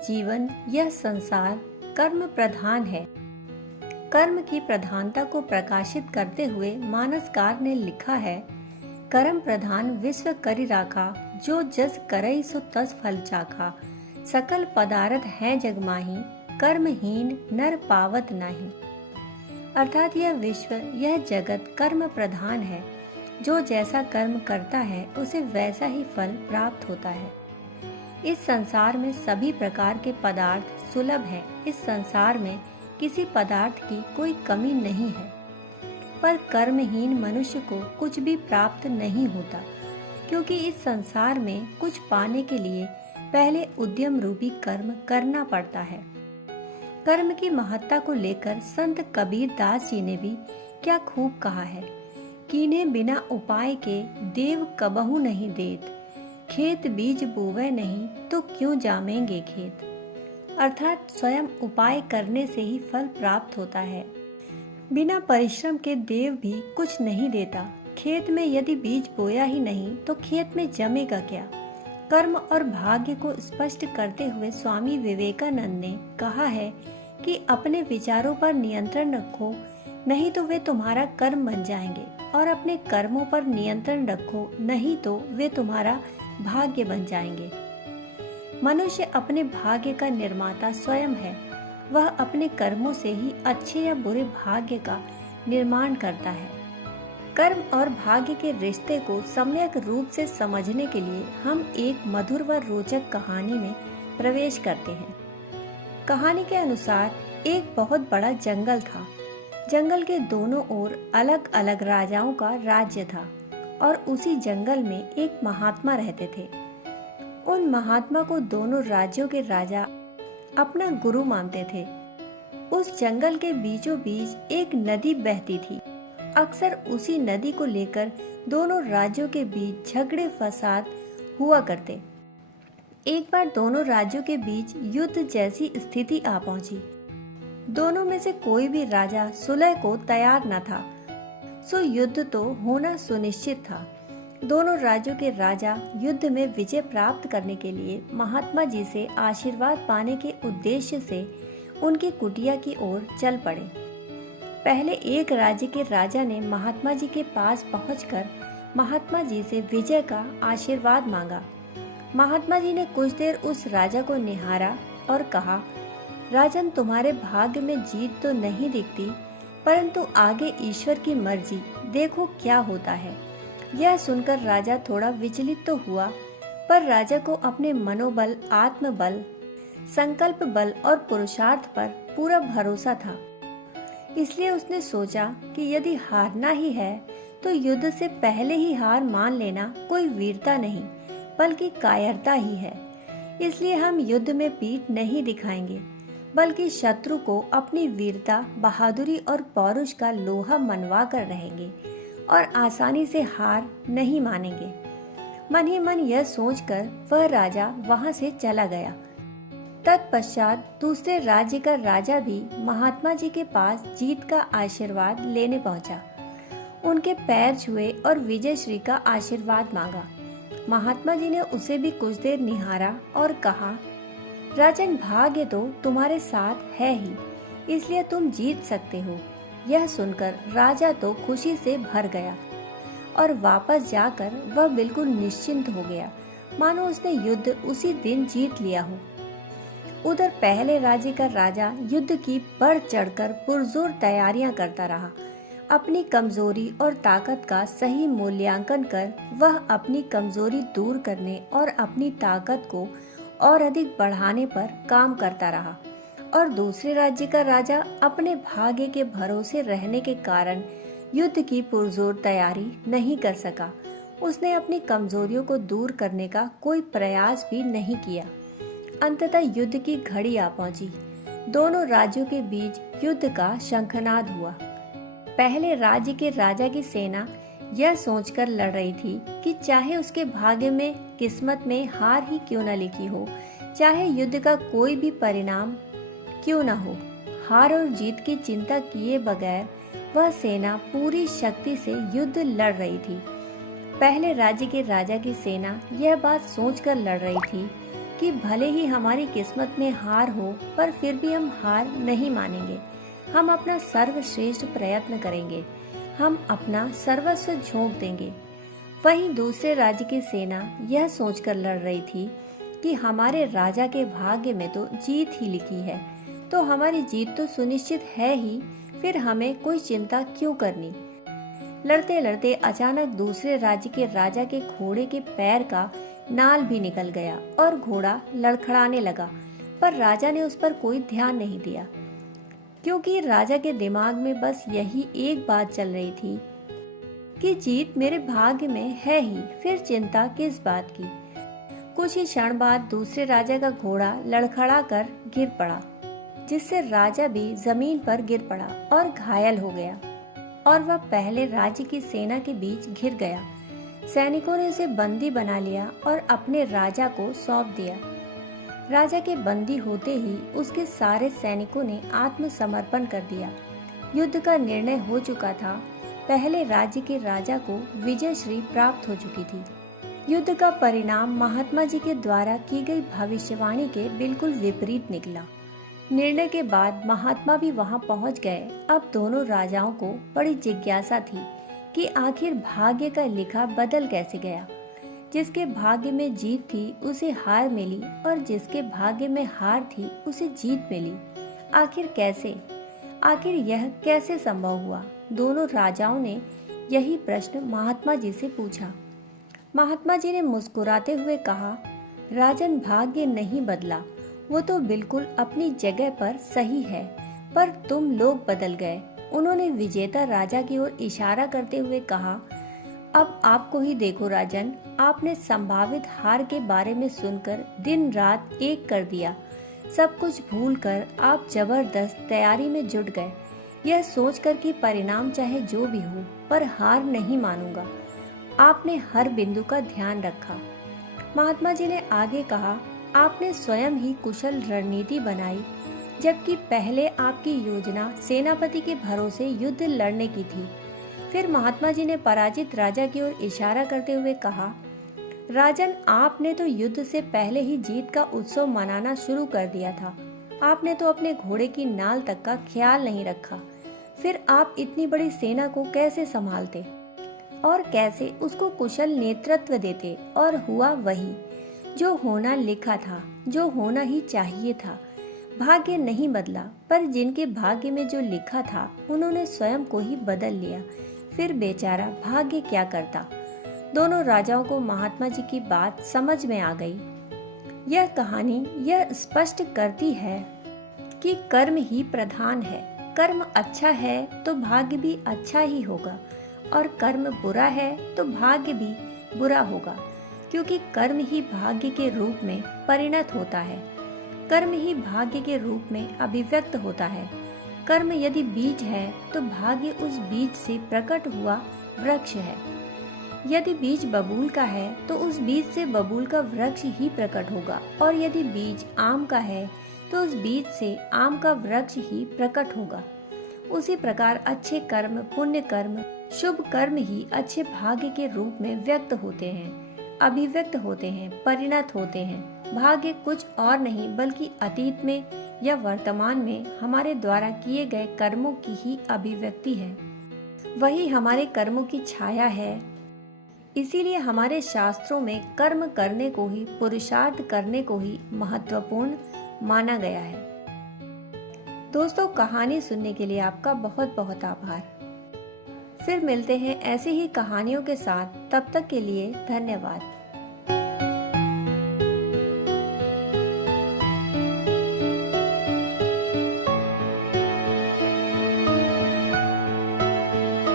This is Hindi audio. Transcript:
जीवन, यह संसार कर्म प्रधान है। कर्म की प्रधानता को प्रकाशित करते हुए मानसकार ने लिखा है, कर्म प्रधान विश्व करि राखा, जो जस करई सो तस फल चाखा। सकल पदार्थ हैं जग माही, कर्महीन नर पावत नाही। अर्थात यह विश्व, यह जगत कर्म प्रधान है। जो जैसा कर्म करता है उसे वैसा ही फल प्राप्त होता है। इस संसार में सभी प्रकार के पदार्थ सुलभ हैं। इस संसार में किसी पदार्थ की कोई कमी नहीं है, पर कर्महीन मनुष्य को कुछ भी प्राप्त नहीं होता, क्योंकि इस संसार में कुछ पाने के लिए पहले उद्यम रूपी कर्म करना पड़ता है। कर्म की महत्ता को लेकर संत कबीर दास जी ने भी क्या खूब कहा है, कीने बिना उपाय के देव कबहु नहीं देत, खेत बीज बोवे नहीं तो क्यों जामेंगे खेत। अर्थात स्वयं उपाय करने से ही फल प्राप्त होता है। बिना परिश्रम के देव भी कुछ नहीं देता। खेत में यदि बीज बोया ही नहीं तो खेत में जमेगा क्या। कर्म और भाग्य को स्पष्ट करते हुए स्वामी विवेकानंद ने कहा है कि अपने विचारों पर नियंत्रण रखो, नहीं तो वे तुम्हारा कर्म बन जाएंगे, और अपने कर्मों पर नियंत्रण रखो, नहीं तो वे तुम्हारा भाग्य बन जाएंगे। मनुष्य अपने भाग्य का निर्माता स्वयं है। वह अपने कर्मों से ही अच्छे या बुरे भाग्य का निर्माण करता है। कर्म और भाग्य के रिश्ते को सम्यक रूप से समझने के लिए हम एक मधुर व रोचक कहानी में प्रवेश करते हैं। कहानी के अनुसार एक बहुत बड़ा जंगल था। जंगल के दोनों ओर अलग अलग राजाओं का राज्य था, और उसी जंगल में एक महात्मा रहते थे। उन महात्मा को दोनों राज्यों के राजा अपना गुरु मानते थे। उस जंगल के बीचों बीच एक नदी बहती थी। अक्सर उसी नदी को लेकर दोनों राज्यों के बीच झगड़े फसाद हुआ करते। एक बार दोनों राज्यों के बीच युद्ध जैसी स्थिति आ पहुंची। दोनों में से कोई भी राजा सुलह को तैयार न था, सो युद्ध तो होना सुनिश्चित था। दोनों राज्यों के राजा युद्ध में विजय प्राप्त करने के लिए महात्मा जी से आशीर्वाद पाने के उद्देश्य से उनकी कुटिया की ओर चल पड़े। पहले एक राज्य के राजा ने महात्मा जी के पास पहुंचकर महात्मा जी से विजय का आशीर्वाद मांगा। महात्मा जी ने कुछ देर उस राजा को निहारा और कहा, राजन, तुम्हारे भाग्य में जीत तो नहीं दिखती, परंतु आगे ईश्वर की मर्जी, देखो क्या होता है। यह सुनकर राजा थोड़ा विचलित तो हुआ, पर राजा को अपने मनोबल, आत्मबल, संकल्प बल और पुरुषार्थ पर पूरा भरोसा था। इसलिए उसने सोचा कि यदि हारना ही है तो युद्ध से पहले ही हार मान लेना कोई वीरता नहीं, बल्कि कायरता ही है। इसलिए हम युद्ध में पीठ नहीं दिखाएंगे, बल्कि शत्रु को अपनी वीरता, बहादुरी और पौरुष का लोहा मनवा कर रहेंगे और आसानी से हार नहीं मानेंगे। मन ही मन यह सोचकर वह राजा वहां से चला गया। तत्पश्चात दूसरे राज्य का राजा भी महात्मा जी के पास जीत का आशीर्वाद लेने पहुंचा। उनके पैर छुए और विजय श्री का आशीर्वाद मांगा। महात्मा जी ने उसे भी कुछ देर निहारा और कहा, राजन, भाग्य तो तुम्हारे साथ है ही, इसलिए तुम जीत सकते हो। यह सुनकर राजा तो खुशी से भर गया और वापस जाकर वह बिल्कुल निश्चिंत हो गया, मानो उसने युद्ध उसी दिन जीत लिया हो। उधर पहले राज्य का राजा युद्ध की बढ़ चढ़कर पुरजोर तैयारियां करता रहा। अपनी कमजोरी और ताकत का सही मूल्यांकन कर वह अपनी कमजोरी दूर करने और अपनी ताकत को और अधिक बढ़ाने पर काम करता रहा। और दूसरे राज्य का राजा अपने भाग्य के भरोसे रहने के कारण युद्ध की पुरजोर तैयारी नहीं कर सका। उसने अपनी कमजोरियों को दूर करने का कोई प्रयास भी नहीं किया। अंततः युद्ध की घड़ी आ पहुंची। दोनों राज्यों के बीच युद्ध का शंखनाद हुआ। पहले राज्य के राजा की सेना यह सोचकर लड़ रही थी कि चाहे उसके भाग्य में, किस्मत में हार ही क्यों न लिखी हो, चाहे युद्ध का कोई भी परिणाम क्यों न हो, हार और जीत की चिंता किए बगैर वह सेना पूरी शक्ति से युद्ध लड़ रही थी। पहले राज्य के राजा की सेना यह बात सोचकर लड़ रही थी कि भले ही हमारी किस्मत में हार हो, पर फिर भी हम हार नहीं मानेंगे। हम अपना सर्वश्रेष्ठ प्रयत्न करेंगे। हम अपना सर्वस्व झोंक देंगे। वहीं दूसरे राज्य की सेना यह सोचकर लड़ रही थी कि हमारे राजा के भाग्य में तो जीत ही लिखी है, तो हमारी जीत तो सुनिश्चित है ही, फिर हमें कोई चिंता क्यों करनी। लड़ते लड़ते अचानक दूसरे राज्य के राजा के घोड़े के पैर का नाल भी निकल गया और घोड़ा लड़खड़ाने लगा, पर राजा ने उस पर कोई ध्यान नहीं दिया, क्योंकि राजा के दिमाग में बस यही एक बात चल रही थी कि जीत मेरे भाग्य में है ही, फिर चिंता किस बात की। कुछ ही क्षण बाद दूसरे राजा का घोड़ा लड़खड़ा कर गिर पड़ा, जिससे राजा भी जमीन पर गिर पड़ा और घायल हो गया और वह पहले राज्य की सेना के बीच घिर गया। सैनिकों ने उसे बंदी बना लिया और अपने राजा को सौंप दिया। राजा के बंदी होते ही उसके सारे सैनिकों ने आत्मसमर्पण कर दिया। युद्ध का निर्णय हो चुका था। पहले राज्य के राजा को विजय श्री प्राप्त हो चुकी थी। युद्ध का परिणाम महात्मा जी के द्वारा की गई भविष्यवाणी के बिल्कुल विपरीत निकला। निर्णय के बाद महात्मा भी वहां पहुंच गए। अब दोनों राजाओं को बड़ी जिज्ञासा थी कि आखिर भाग्य का लिखा बदल कैसे गया। जिसके भाग्य में जीत थी उसे हार मिली और जिसके भाग्य में हार थी उसे जीत मिली। आखिर कैसे? आखिर यह कैसे संभव हुआ? दोनों राजाओं ने यही प्रश्न महात्मा जी से पूछा। महात्मा जी ने मुस्कुराते हुए कहा, राजन, भाग्य नहीं बदला, वो तो बिल्कुल अपनी जगह पर सही है, पर तुम लोग बदल गए। उन्होंने विजेता राजा की ओर इशारा करते हुए कहा, अब आपको ही देखो राजन, आपने संभावित हार के बारे में सुनकर दिन रात एक कर दिया। सब कुछ भूलकर आप जबरदस्त तैयारी में जुट गए, यह सोचकर कि परिणाम चाहे जो भी हो, पर हार नहीं मानूंगा। आपने हर बिंदु का ध्यान रखा। महात्मा जी ने आगे कहा, आपने स्वयं ही कुशल रणनीति बनाई, जबकि पहले आपकी योजना सेनापति के भरोसे युद्ध लड़ने की थी। फिर महात्मा जी ने पराजित राजा की ओर इशारा करते हुए कहा, राजन, आपने तो युद्ध से पहले ही जीत का उत्सव मनाना शुरू कर दिया था। आपने तो अपने घोड़े की नाल तक का ख्याल नहीं रखा। फिर आप इतनी बड़ी सेना को कैसे संभालते और कैसे उसको कुशल नेतृत्व देते? और हुआ वही जो होना लिखा था, जो होना ही चाहिए था। भाग्य नहीं बदला, पर जिनके भाग्य में जो लिखा था उन्होंने स्वयं को ही बदल लिया। फिर बेचारा भाग्य क्या करता। दोनों राजाओं को महात्मा जी की बात समझ में आ गई। यह कहानी यह स्पष्ट करती है कि कर्म ही प्रधान है। कर्म अच्छा है तो भाग्य भी अच्छा ही होगा, और कर्म बुरा है तो भाग्य भी बुरा होगा, क्योंकि कर्म ही भाग्य के रूप में परिणत होता है। कर्म ही भाग्य के रूप में अभिव्यक्त होता है। कर्म यदि बीज है तो भाग्य उस बीज से प्रकट हुआ वृक्ष है। यदि बीज बबूल का है तो उस बीज से बबूल का वृक्ष ही प्रकट होगा, और यदि बीज आम का है तो उस बीज से आम का वृक्ष ही प्रकट होगा। उसी प्रकार अच्छे कर्म, पुण्य कर्म, शुभ कर्म ही अच्छे भाग्य के रूप में व्यक्त होते हैं, अभिव्यक्त होते हैं, परिणत होते हैं। भाग्य कुछ और नहीं बल्कि अतीत में या वर्तमान में हमारे द्वारा किए गए कर्मों की ही अभिव्यक्ति है। वही हमारे कर्मों की छाया है। इसीलिए हमारे शास्त्रों में कर्म करने को ही, पुरुषार्थ करने को ही महत्वपूर्ण माना गया है। दोस्तों, कहानी सुनने के लिए आपका बहुत बहुत आभार। फिर मिलते हैं ऐसी ही कहानियों के साथ। तब तक के लिए धन्यवाद।